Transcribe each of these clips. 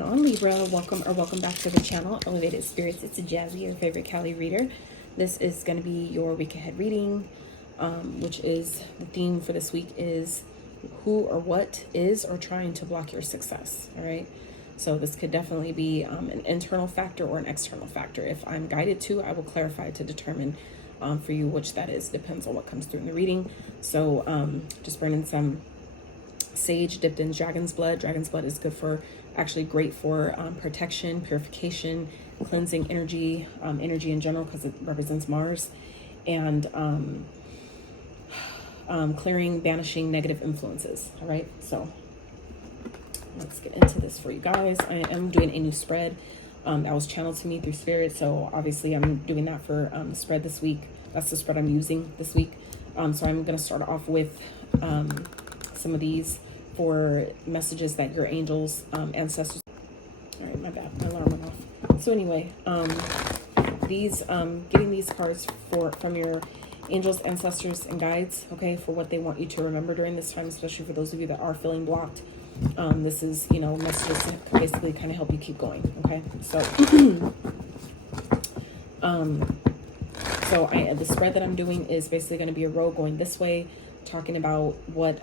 going on, Libra? Welcome back to the channel, Elevated Spirits. It's a Jazzy, your favorite Cali reader. This is going to be your week ahead reading, which is the theme for this week is who or what is or trying to block your success. All right. So this could definitely be an internal factor or an external factor. If I'm guided to, I will clarify to determine for you which that is. Depends on what comes through in the reading. So just bringing some sage dipped in dragon's blood. Dragon's blood is good for, actually great for protection, purification, cleansing energy, energy in general, because it represents Mars, and clearing, banishing negative influences. All right, so let's get into this for you guys. I am doing a new spread that was channeled to me through spirit, so obviously I'm doing that for the spread this week. That's the spread I'm using this week. So I'm going to start off with some of these for messages that your angels, ancestors. All right, my bad, my alarm went off. So anyway, these getting these cards from your angels, ancestors, and guides, okay, for what they want you to remember during this time, especially for those of you that are feeling blocked. This is, you know, messages to basically kind of help you keep going, okay? So the spread that I'm doing is basically going to be a row going this way, talking about what,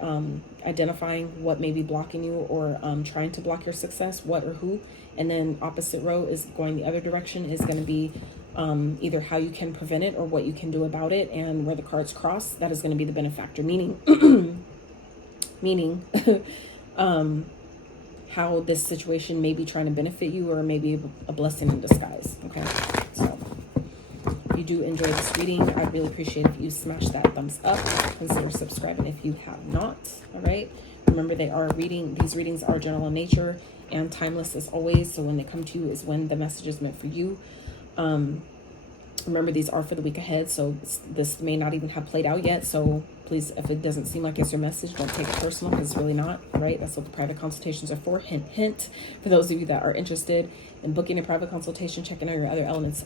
identifying what may be blocking you or trying to block your success, what or who. And then opposite row is going the other direction, is going to be either how you can prevent it or what you can do about it. And where the cards cross, that is going to be the benefactor, meaning how this situation may be trying to benefit you or maybe a blessing in disguise, okay? So if you do enjoy this reading, I'd really appreciate if you smash that thumbs up. Consider subscribing if you have not. All right, remember these readings are general in nature and timeless as always, so when they come to you is when the message is meant for you. Remember, these are for the week ahead, so this may not even have played out yet, so please, if it doesn't seem like it's your message, don't take it personal, because it's really not. All right, that's what the private consultations are for. Hint, hint. For those of you that are interested in booking a private consultation, checking out your other elements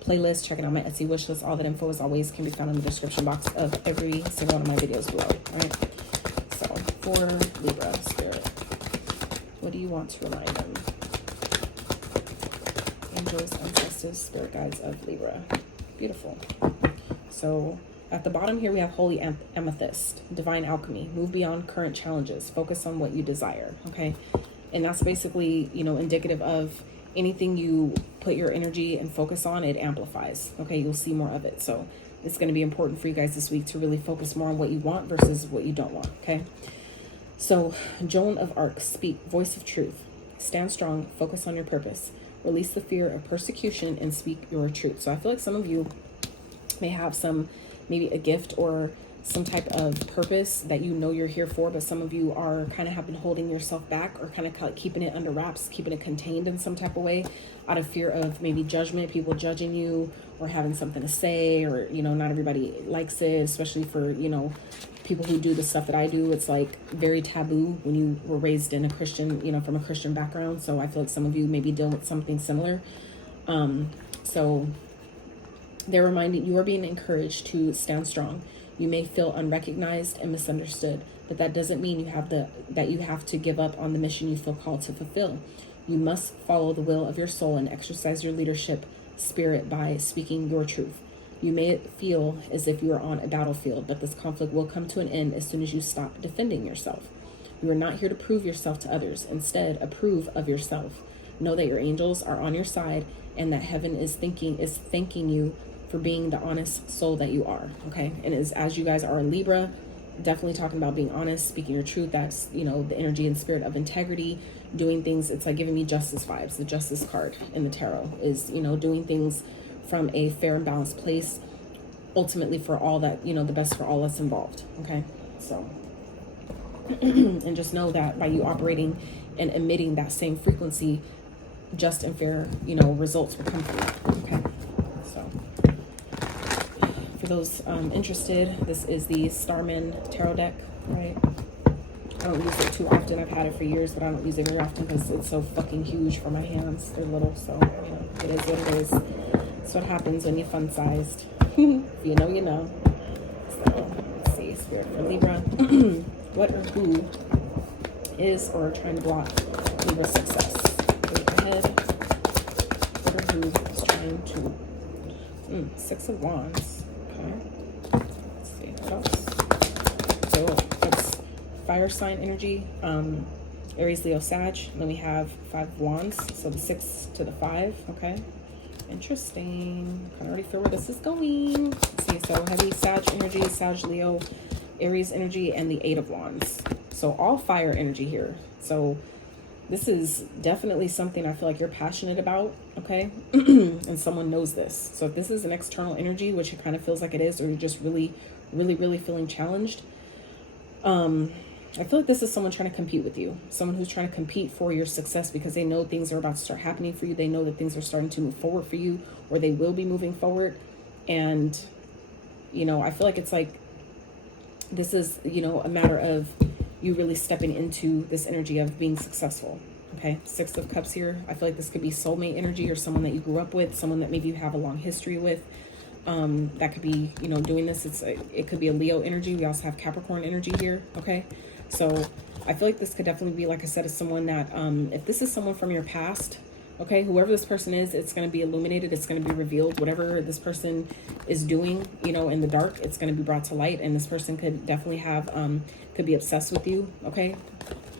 playlist, checking out my Etsy wish list, all that info as always can be found in the description box of every single one of my videos below. All right, so for Libra Spirit, what do you want to remind them? Angels, ancestors, spirit guides of Libra. Beautiful. So at the bottom here we have holy amethyst, divine alchemy, move beyond current challenges, focus on what you desire. Okay, and that's basically, you know, indicative of anything you put your energy and focus on, it amplifies. Okay, you'll see more of it. So it's going to be important for you guys this week to really focus more on what you want versus what you don't want. Okay, so Joan of Arc, speak, voice of truth, stand strong, focus on your purpose, release the fear of persecution, and speak your truth. So I feel like some of you may have maybe a gift or some type of purpose that you know you're here for, but some of you are kind of have been holding yourself back or kind of keeping it under wraps, keeping it contained in some type of way out of fear of maybe judgment, people judging you or having something to say, or, you know, not everybody likes it, especially for, you know, people who do the stuff that I do. It's like very taboo when you were raised in a Christian, you know, from a Christian background. So I feel like some of you may be dealing with something similar. So they're reminding you are being encouraged to stand strong. You may feel unrecognized and misunderstood, but that doesn't mean that you have to give up on the mission you feel called to fulfill. You must follow the will of your soul and exercise your leadership spirit by speaking your truth. You may feel as if you are on a battlefield, but this conflict will come to an end as soon as you stop defending yourself. You are not here to prove yourself to others. Instead, approve of yourself. Know that your angels are on your side and that heaven is thanking you for being the honest soul that you are. Okay, and as you guys are in Libra, definitely talking about being honest, speaking your truth. That's, you know, the energy and spirit of integrity, doing things. It's like giving me justice vibes. The justice card in the tarot is, you know, doing things from a fair and balanced place, ultimately for all that, you know, the best for all that's involved. Okay, so and just know that by you operating and emitting that same frequency, just and fair, you know, results will come through. Okay, so for those interested, this is the Starman Tarot deck, right? I don't use it too often. I've had it for years, but I don't use it very often because it's so fucking huge for my hands. They're little, so, you know, it is what it is. That's what happens when you're fun-sized. If you know, you know. So, let's see, Spirit for Libra. What or who is or trying to block Libra success? Six of Wands. Okay. Let's see what else. So that's fire sign energy. Aries, Leo, Sag. And then we have 5 of Wands. So the 6 to the 5. Okay. Interesting. Kind of already feel where this is going. Let's see. So heavy Sag energy, Sag, Leo, Aries energy, and the 8 of Wands. So all fire energy here. So this is definitely something I feel like you're passionate about, okay? And someone knows this. So if this is an external energy, which it kind of feels like it is, or you're just really, really, really feeling challenged, I feel like this is someone trying to compete with you. Someone who's trying to compete for your success because they know things are about to start happening for you. They know that things are starting to move forward for you, or they will be moving forward. And, you know, I feel like it's like, this is, you know, a matter of you really stepping into this energy of being successful. Okay. 6 of Cups here. I feel like this could be soulmate energy, or someone that you grew up with, someone that maybe you have a long history with. That could be, you know, doing this. It could be a Leo energy. We also have Capricorn energy here. Okay. So I feel like this could definitely be, like I said, is someone that, if this is someone from your past, okay, whoever this person is, it's going to be illuminated. It's going to be revealed. Whatever this person is doing, you know, in the dark, it's going to be brought to light. And this person could definitely have, could be obsessed with you. Okay.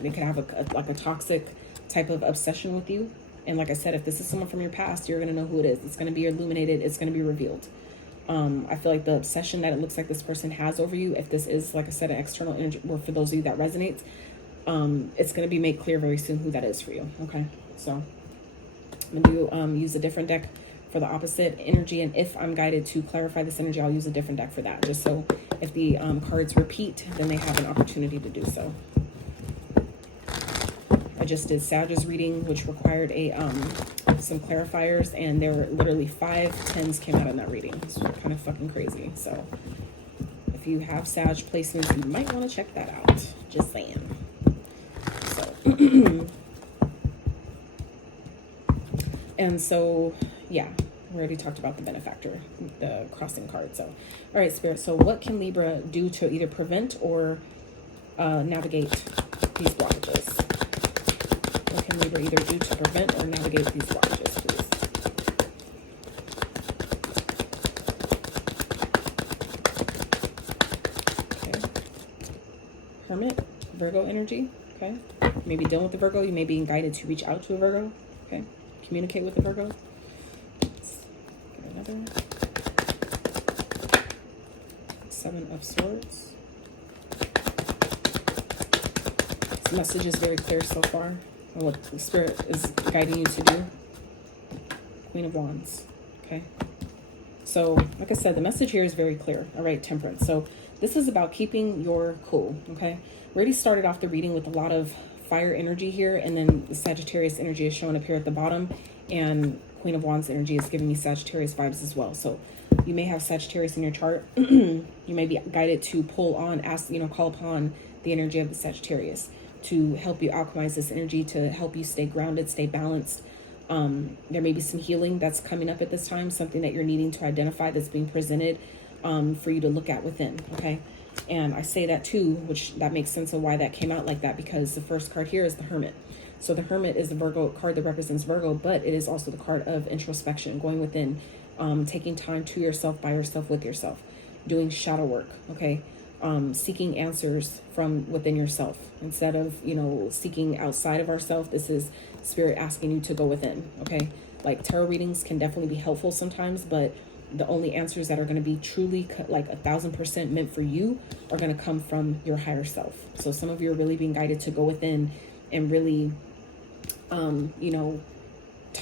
They could have like a toxic type of obsession with you. And like I said, if this is someone from your past, you're going to know who it is. It's going to be illuminated. It's going to be revealed. I feel like the obsession that it looks like this person has over you, if this is, like I said, an external energy, or for those of you that resonates, it's going to be made clear very soon who that is for you. Okay. So I'm going to use a different deck for the opposite energy. And if I'm guided to clarify this energy, I'll use a different deck for that. Just so if the cards repeat, then they have an opportunity to do so. I just did Sag's reading, which required some clarifiers, and there were literally 5 10s came out in that reading. It's kind of fucking crazy. So if you have Sag placements, you might want to check that out. Just saying. So and so, yeah, we already talked about the benefactor, the crossing card. So, all right, Spirit. So what can Libra do to either prevent or navigate these blockages? What can Libra either do to prevent or navigate these blockages, please? Okay. Hermit, Virgo energy. Okay. Maybe dealing with the Virgo. You may be guided to reach out to a Virgo. Okay. Communicate with the Virgo. Let's get another. 7 of Swords. This message is very clear so far on what the Spirit is guiding you to do. Queen of Wands. Okay. So, like I said, the message here is very clear. All right, Temperance. So this is about keeping your cool. Okay. We already started off the reading with a lot of fire energy here, and then the Sagittarius energy is showing up here at the bottom, and Queen of Wands energy is giving me Sagittarius vibes as well. So you may have Sagittarius in your chart. You may be guided to pull on, ask, you know, call upon the energy of the Sagittarius to help you alchemize this energy, to help you stay grounded, stay balanced. There may be some healing that's coming up at this time, something that you're needing to identify that's being presented for you to look at within. Okay. And I say that too, which that makes sense of why that came out like that, because the first card here is the Hermit. So the Hermit is the Virgo card that represents Virgo, but it is also the card of introspection, going within, taking time to yourself, by yourself, with yourself, doing shadow work. Okay. Seeking answers from within yourself instead of, you know, seeking outside of ourselves. This is Spirit asking you to go within. Okay. Like tarot readings can definitely be helpful sometimes, but the only answers that are going to be truly like 1000% meant for you are going to come from your higher self. So some of you are really being guided to go within and really, you know,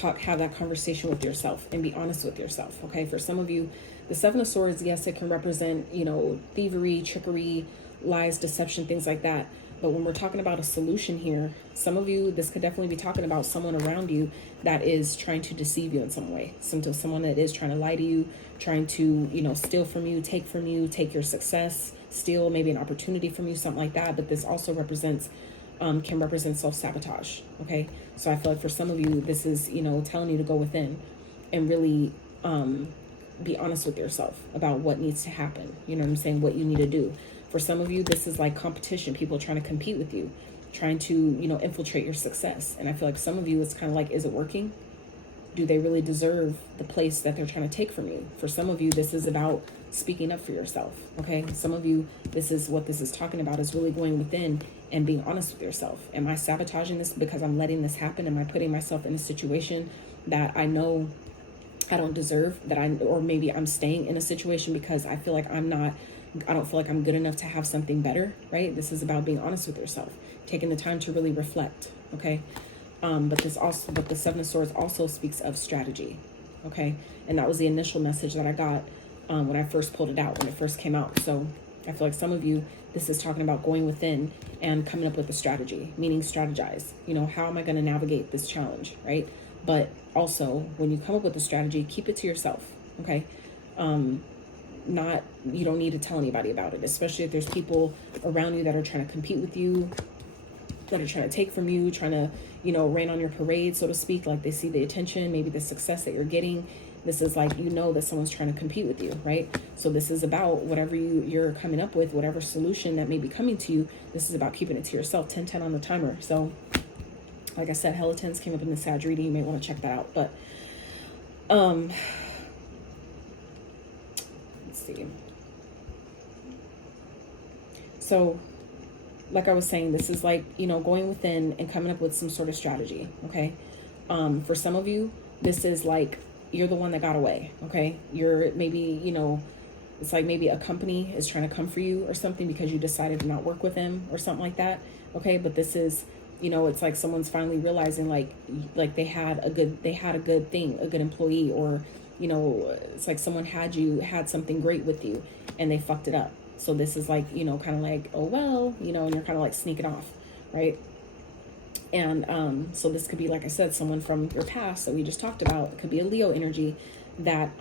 have that conversation with yourself and be honest with yourself. Okay. For some of you, the 7 of Swords, yes, it can represent, you know, thievery, trickery, lies, deception, things like that. But when we're talking about a solution here, some of you, this could definitely be talking about someone around you that is trying to deceive you in some way. Someone that is trying to lie to you, trying to, you know, steal from you, take your success, steal maybe an opportunity from you, something like that. But this also represents, can represent self-sabotage. Okay. So I feel like for some of you, this is, you know, telling you to go within and really, be honest with yourself about what needs to happen. You know what I'm saying? What you need to do. For some of you, this is like competition, people trying to compete with you, trying to, you know, infiltrate your success. And I feel like some of you, it's kind of like, is it working? do they really deserve the place that they're trying to take from you? For some of you, this is about speaking up for yourself, okay? Some of you, this is what this is talking about, is really going within and being honest with yourself. Am I sabotaging this because I'm letting this happen? Am I putting myself in a situation that I know I don't deserve, or maybe I'm staying in a situation because I feel like I don't feel like I'm good enough to have something better, right? This is about being honest with yourself, taking the time to really reflect, okay? But the Seven of Swords also speaks of strategy, okay? And that was the initial message that I got when I first pulled it out, when it first came out. So I feel like some of you, this is talking about going within and coming up with a strategy, meaning strategize. You know, how am I going to navigate this challenge, right? But also, when you come up with a strategy, keep it to yourself, okay? You don't need to tell anybody about it, especially if there's people around you that are trying to compete with you, that are trying to take from you, trying to, rain on your parade, so to speak. Like, they see the attention, maybe the success that you're getting. This is like, that someone's trying to compete with you, right? So this is about whatever you're coming up with, whatever solution that may be coming to you. This is about keeping it to yourself. 10-10 on the timer. So like I said, Hella 10s came up in the Sag reading. You may want to check that out. But let's see. So like I was saying, this is like, going within and coming up with some sort of strategy, okay? For some of you, this is like, you're the one that got away, okay? You're maybe, it's like maybe a company is trying to come for you or something because you decided to not work with them or something like that, okay? But this is, it's like someone's finally realizing like they had a good thing, a good employee, or, it's like someone had something great with you and they fucked it up. So this is like, kind of like, oh, well, and you're kind of like sneaking off, right? And so this could be, like I said, someone from your past that we just talked about. It could be a Leo energy that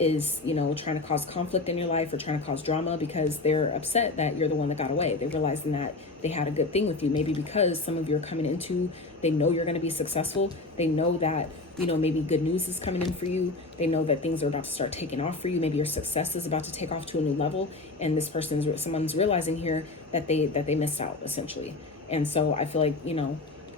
is, trying to cause conflict in your life or trying to cause drama because they're upset that you're the one that got away. They're realizing that they had a good thing with you, maybe because some of you are coming into, they know you're going to be successful. They know that, maybe good news is coming in for you. They know that things are about to start taking off for you. Maybe your success is about to take off to a new level. And someone's realizing here that they missed out, essentially. And so I feel like,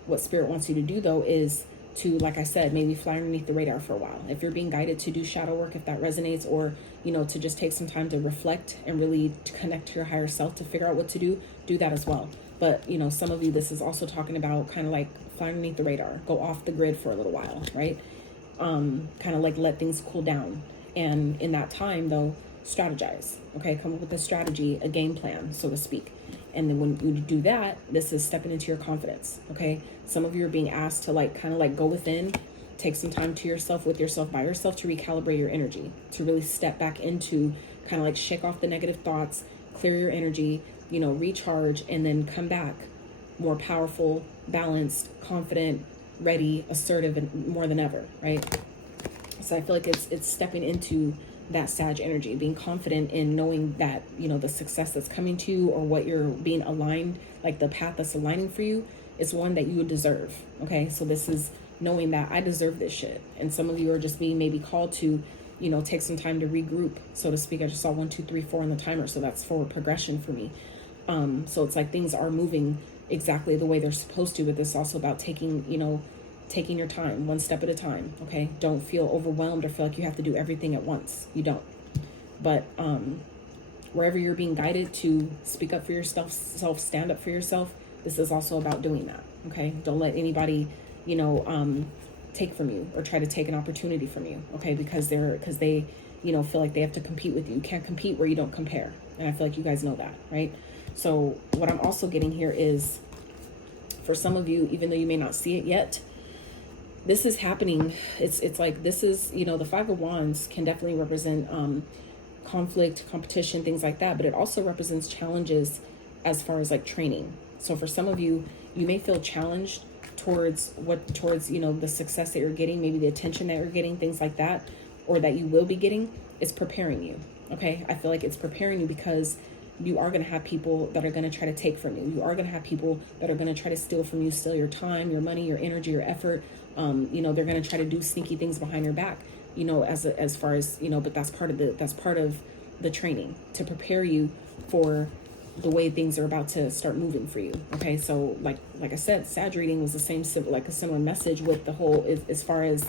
what Spirit wants you to do, though, is to, like I said, maybe fly underneath the radar for a while. If you're being guided to do shadow work, if that resonates, or, to just take some time to reflect and really to connect to your higher self to figure out what to do that as well. But, some of you, this is also talking about kind of like fly underneath the radar, go off the grid for a little while, right? Kind of like let things cool down. And in that time, though, strategize, okay? Come up with a strategy, a game plan, so to speak. And then when you do that, this is stepping into your confidence, okay? Some of you are being asked to kind of go within, take some time to yourself, with yourself, by yourself, to recalibrate your energy, to really step back into kind of shake off the negative thoughts, clear your energy, recharge, and then come back more powerful, balanced, confident, ready, assertive, and more than ever, right? So I feel like it's stepping into that Sag energy, being confident in knowing that, the success that's coming to you, or what you're being aligned, like the path that's aligning for you, is one that you would deserve, okay? So this is knowing that I deserve this shit. And some of you are just being maybe called to, take some time to regroup, so to speak. I just saw 1, 2, 3, 4 on the timer, so that's forward progression for me. So it's like things are moving exactly the way they're supposed to, but this is also about taking your time, one step at a time, okay? Don't feel overwhelmed or feel like you have to do everything at once. You don't. But wherever you're being guided to speak up for yourself, stand up for yourself, this is also about doing that, okay? Don't let anybody, take from you or try to take an opportunity from you, okay? Because they, feel like they have to compete with you. You can't compete where you don't compare. And I feel like you guys know that, right? So what I'm also getting here is, for some of you, even though you may not see it yet, this is happening. It's like, this is, the Five of Wands can definitely represent conflict, competition, things like that, but it also represents challenges as far as training. So for some of you, you may feel challenged towards the success that you're getting, maybe the attention that you're getting, things like that, or that you will be getting. It's preparing you, okay? I feel like it's preparing you because you are going to have people that are going to try to take from you. You are going to have people that are going to try to steal from you, steal your time, your money, your energy, your effort. They're going to try to do sneaky things behind your back, as far as, but that's part of the training, to prepare you for the way things are about to start moving for you. Okay, so like I said, Sag reading was the same, like a similar message with the whole, as far as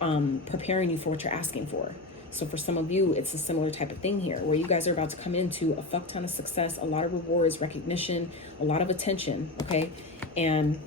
preparing you for what you're asking for. So for some of you, it's a similar type of thing here, where you guys are about to come into a fuck ton of success, a lot of rewards, recognition, a lot of attention. Okay, and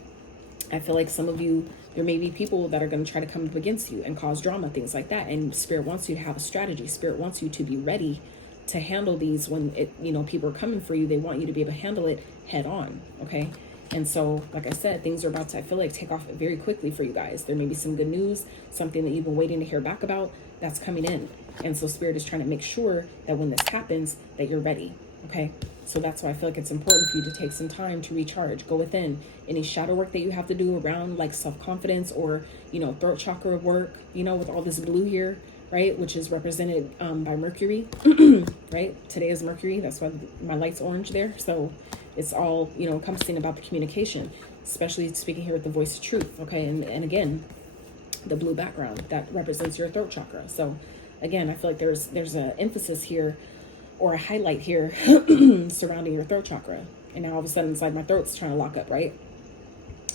I feel like some of you, there may be people that are going to try to come up against you and cause drama, things like that. And Spirit wants you to have a strategy. Spirit wants you to be ready to handle these when it, you know, people are coming for you. They want you to be able to handle it head on. Okay. And so, like I said, things are about to, I feel like, take off very quickly for you guys. There may be some good news, something that you've been waiting to hear back about that's coming in. And so Spirit is trying to make sure that when this happens, that you're ready. Okay. So that's why I feel like it's important for you to take some time to recharge, go within. Any shadow work that you have to do around like self-confidence or, you know, throat chakra work, you know, with all this blue here, right? Which is represented by Mercury, right? Today is Mercury. That's why my light's orange there. So it's all, you know, encompassing about the communication, especially speaking here with the voice of truth. Okay. And again, the blue background that represents your throat chakra. So again, I feel like there's an emphasis here, or a highlight here surrounding your throat chakra. And now all of a sudden it's like my throat's trying to lock up, right?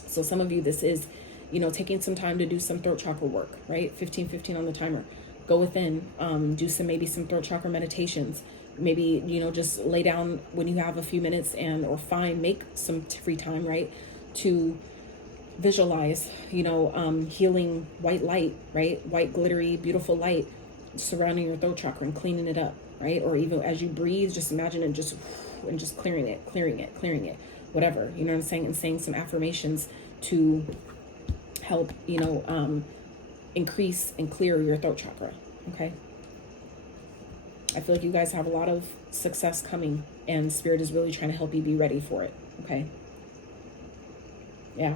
So some of you, this is, you know, taking some time to do some throat chakra work, right? 15-15 on the timer. Go within, do maybe some throat chakra meditations. Maybe, you know, just lay down when you have a few minutes make some free time, right? To visualize, you know, healing white light, right? White, glittery, beautiful light surrounding your throat chakra and cleaning it up. Right? Or even as you breathe, just imagine it just clearing it, whatever, you know what I'm saying? And saying some affirmations to help, you know, increase and clear your throat chakra. Okay. I feel like you guys have a lot of success coming, and Spirit is really trying to help you be ready for it. Okay. Yeah.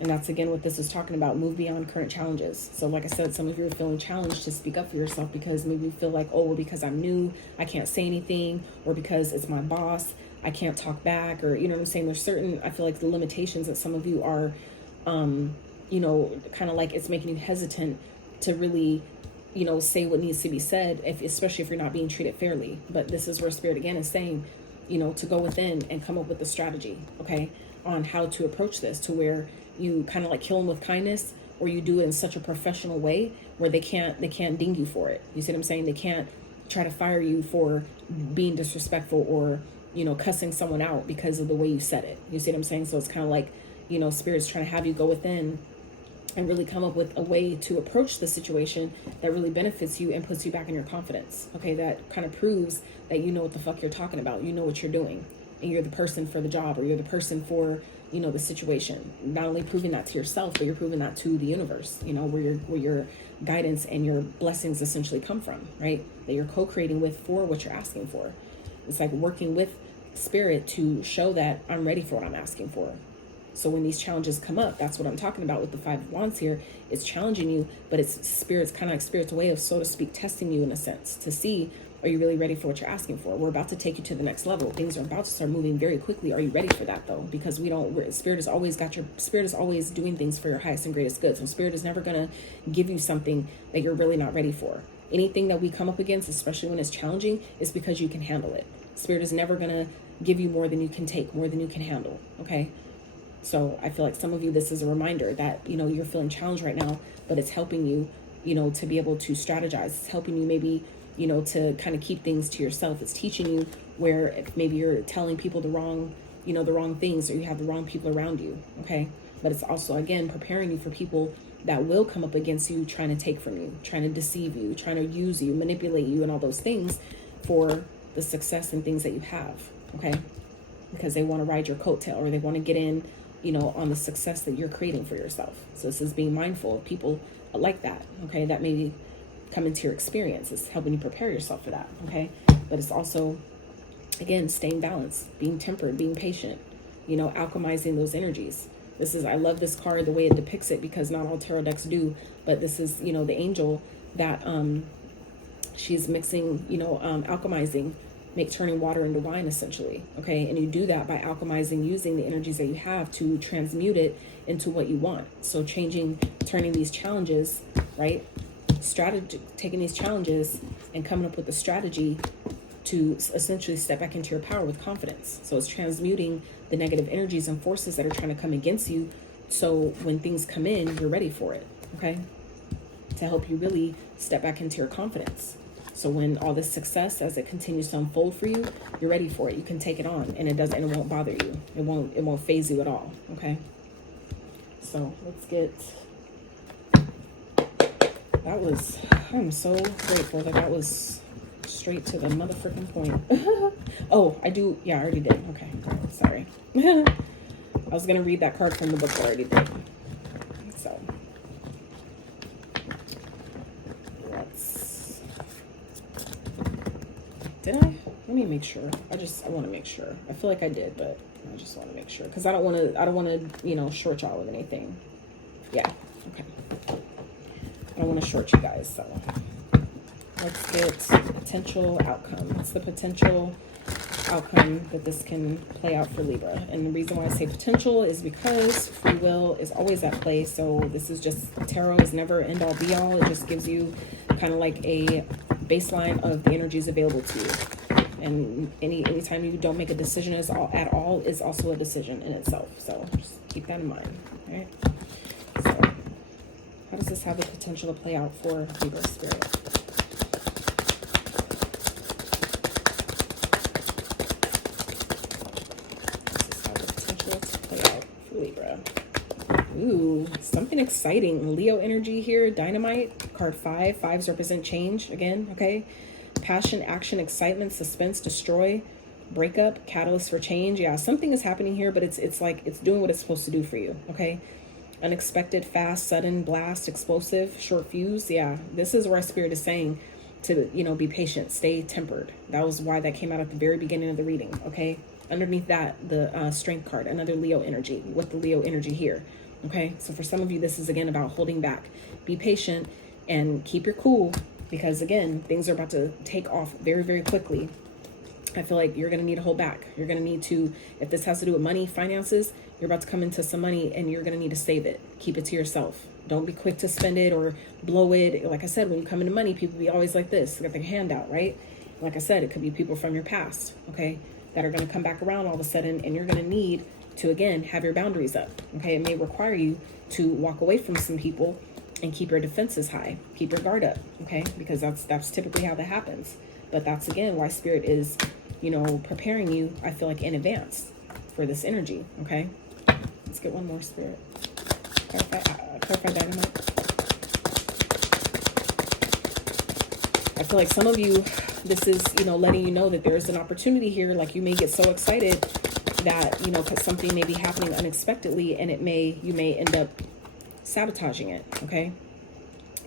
And that's, again, what this is talking about. Move beyond current challenges. So like I said, some of you are feeling challenged to speak up for yourself because maybe you feel like, oh, well, because I'm new, I can't say anything, or because it's my boss, I can't talk back, or, you know what I'm saying? There's certain, I feel like, the limitations that some of you are, you know, kind of like it's making you hesitant to really, you know, say what needs to be said, especially if you're not being treated fairly. But this is where Spirit, again, is saying, you know, to go within and come up with a strategy, okay, on how to approach this, to where you kind of like kill them with kindness, or you do it in such a professional way where they can't ding you for it. You see what I'm saying? They can't try to fire you for being disrespectful or, you know, cussing someone out because of the way you said it. You see what I'm saying? So it's kind of like, you know, Spirit's trying to have you go within and really come up with a way to approach the situation that really benefits you and puts you back in your confidence. Okay, that kind of proves that you know what the fuck you're talking about. You know what you're doing, and you're the person for the job, or you're the person for, you know, the situation. Not only proving that to yourself, but you're proving that to the universe, you know, where your guidance and your blessings essentially come from, right? That you're co-creating with for what you're asking for. It's like working with Spirit to show that I'm ready for what I'm asking for. So when these challenges come up, that's what I'm talking about with the 5 of Wands here. It's challenging you, but it's Spirit's kind of like Spirit's way of, so to speak, testing you in a sense to see, are you really ready for what you're asking for? We're about to take you to the next level. Things are about to start moving very quickly. Are you ready for that though? Because Spirit has always Spirit is always doing things for your highest and greatest good. So Spirit is never going to give you something that you're really not ready for. Anything that we come up against, especially when it's challenging, is because you can handle it. Spirit is never going to give you more than you can take, more than you can handle. Okay. So I feel like some of you, this is a reminder that, you know, you're feeling challenged right now, but it's helping you, you know, to be able to strategize. It's helping you maybe, you know, to kind of keep things to yourself. It's teaching you where if maybe you're telling people the wrong things, or you have the wrong people around you. Okay. But it's also, again, preparing you for people that will come up against you, trying to take from you, trying to deceive you, trying to use you, manipulate you, and all those things for the success and things that you have. Okay. Because they want to ride your coattail, or they want to get in, you know, on the success that you're creating for yourself. So this is being mindful of people like that. Okay. That maybe come into your experience. It's helping you prepare yourself for that. Okay. But it's also, again, staying balanced, being tempered, being patient, you know, alchemizing those energies. This is, I love this card, the way it depicts it, because not all tarot decks do, but this is, you know, the angel that she's mixing, you know, alchemizing, turning water into wine, essentially. Okay. And you do that by alchemizing, using the energies that you have to transmute it into what you want. So turning these challenges, right? Taking these challenges and coming up with a strategy to essentially step back into your power with confidence. So it's transmuting the negative energies and forces that are trying to come against you. So when things come in, you're ready for it, okay? To help you really step back into your confidence. So when all this success, as it continues to unfold for you, you're ready for it. You can take it on, and it won't bother you. It won't phase you at all, okay? So let's get, I'm so grateful that was straight to the motherfucking point. Oh, I already did. Okay, all right, sorry. I was gonna read that card from the book, I already did. So did I? Let me make sure. I want to make sure. I feel like I did, but I just want to make sure because I don't want to, short y'all with anything. Yeah. Okay. I don't want to short you guys. So let's get potential outcome. What's the potential outcome that this can play out for Libra? And the reason why I say potential is because free will is always at play. So this is just, tarot is never end all be all. It just gives you kind of like a baseline of the energies available to you. And anytime you don't make a decision at all is also a decision in itself. So just keep that in mind, right? So how does this have the potential to play out for Libra spirit? Libra. Ooh, something exciting. Leo energy here. Dynamite. Card 5. Fives represent change again. Okay. Passion, action, excitement, suspense, destroy, breakup, catalyst for change. Yeah, something is happening here, but it's like it's doing what it's supposed to do for you. Okay. Unexpected, fast, sudden, blast, explosive, short fuse. Yeah, this is where Spirit is saying to, be patient, stay tempered. That was why that came out at the very beginning of the reading. Okay. Underneath that, the strength card, another Leo energy with the Leo energy here. Okay, so for some of you, this is again about holding back. Be patient and keep your cool because again, things are about to take off very, very quickly. I feel like you're going to need to hold back. You're going to need to, if this has to do with money, finances, you're about to come into some money and you're going to need to save it. Keep it to yourself. Don't be quick to spend it or blow it. Like I said, when you come into money, people be always like this, got their hand out, right? Like I said, it could be people from your past, okay, that are going to come back around all of a sudden, and you're going to need to, again, have your boundaries up, okay? It may require you to walk away from some people and keep your defenses high, keep your guard up, okay? Because that's typically how that happens. But that's, again, why Spirit is, preparing you, I feel like, in advance for this energy, okay? Let's get one more, Spirit. Clarify Dynamite. I feel like some of you, this is, letting you know that there's an opportunity here. Like you may get so excited that, because something may be happening unexpectedly and you may end up sabotaging it, okay?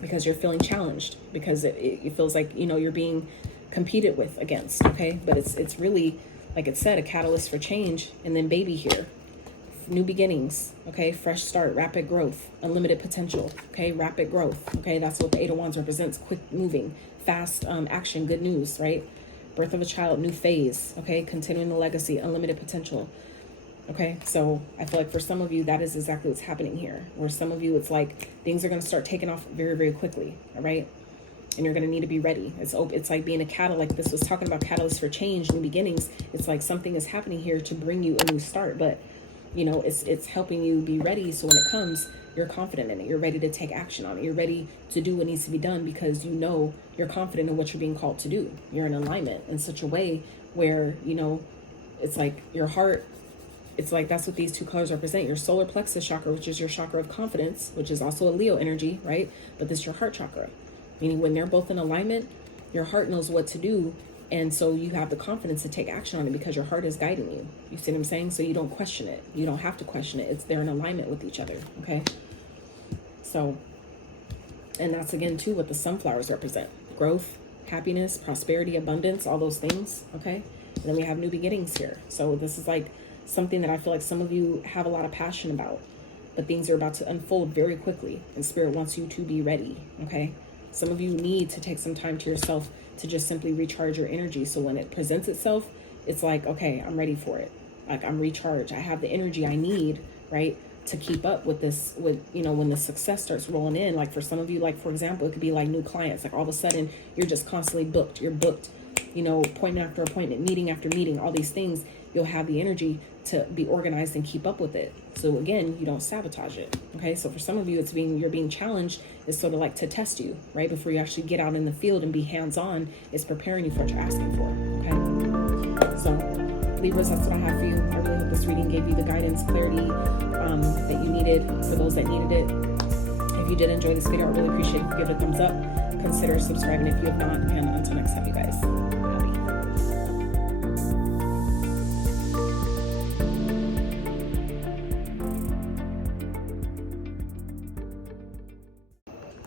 Because you're feeling challenged, because it feels like, you're being competed with against, okay? But it's really, like it said, a catalyst for change. And then baby here, new beginnings, okay? Fresh start, rapid growth, unlimited potential, okay? Rapid growth, okay? That's what the Eight of Wands represents, quick moving, fast action, good news, right? Birth of a child, new phase, okay? Continuing the legacy, unlimited potential, okay? So I feel like for some of you, that is exactly what's happening here. Where some of you, it's like things are going to start taking off very, very quickly, all right? And you're going to need to be ready. It's like being a catalyst, like this was talking about catalyst for change, new beginnings. It's like something is happening here to bring you a new start, but it's helping you be ready. So when it comes, you're confident in it. You're ready to take action on it. You're ready to do what needs to be done because you're confident in what you're being called to do. You're in alignment in such a way where, it's like your heart, it's like that's what these two colors represent. Your solar plexus chakra, which is your chakra of confidence, which is also a Leo energy, right? But this is your heart chakra. Meaning when they're both in alignment, your heart knows what to do. And so you have the confidence to take action on it because your heart is guiding you. You see what I'm saying? So you don't question it. You don't have to question it. They're in alignment with each other, okay? So, and that's again too what the sunflowers represent. Growth, happiness, prosperity, abundance, all those things, okay? And then we have new beginnings here. So this is like something that I feel like some of you have a lot of passion about, but things are about to unfold very quickly and Spirit wants you to be ready, okay? Some of you need to take some time to yourself to just simply recharge your energy. So when it presents itself, it's like, okay, I'm ready for it. Like I'm recharged. I have the energy I need, right? To keep up with this, when the success starts rolling in. Like for some of you, like for example, it could be like new clients. Like all of a sudden you're just constantly booked. You're booked you know, appointment after appointment, meeting after meeting, all these things, you'll have the energy to be organized and keep up with it. So again, you don't sabotage it. Okay, so for some of you, you're being challenged is sort of like to test you, right? Before you actually get out in the field and be hands-on, it's preparing you for what you're asking for. Okay, so Libras, that's what I have for you. I really hope this reading gave you the guidance, clarity that you needed for those that needed it. If you did enjoy this video, I really appreciate it if you give it a thumbs up. Consider subscribing if you have not. And until next time, you guys.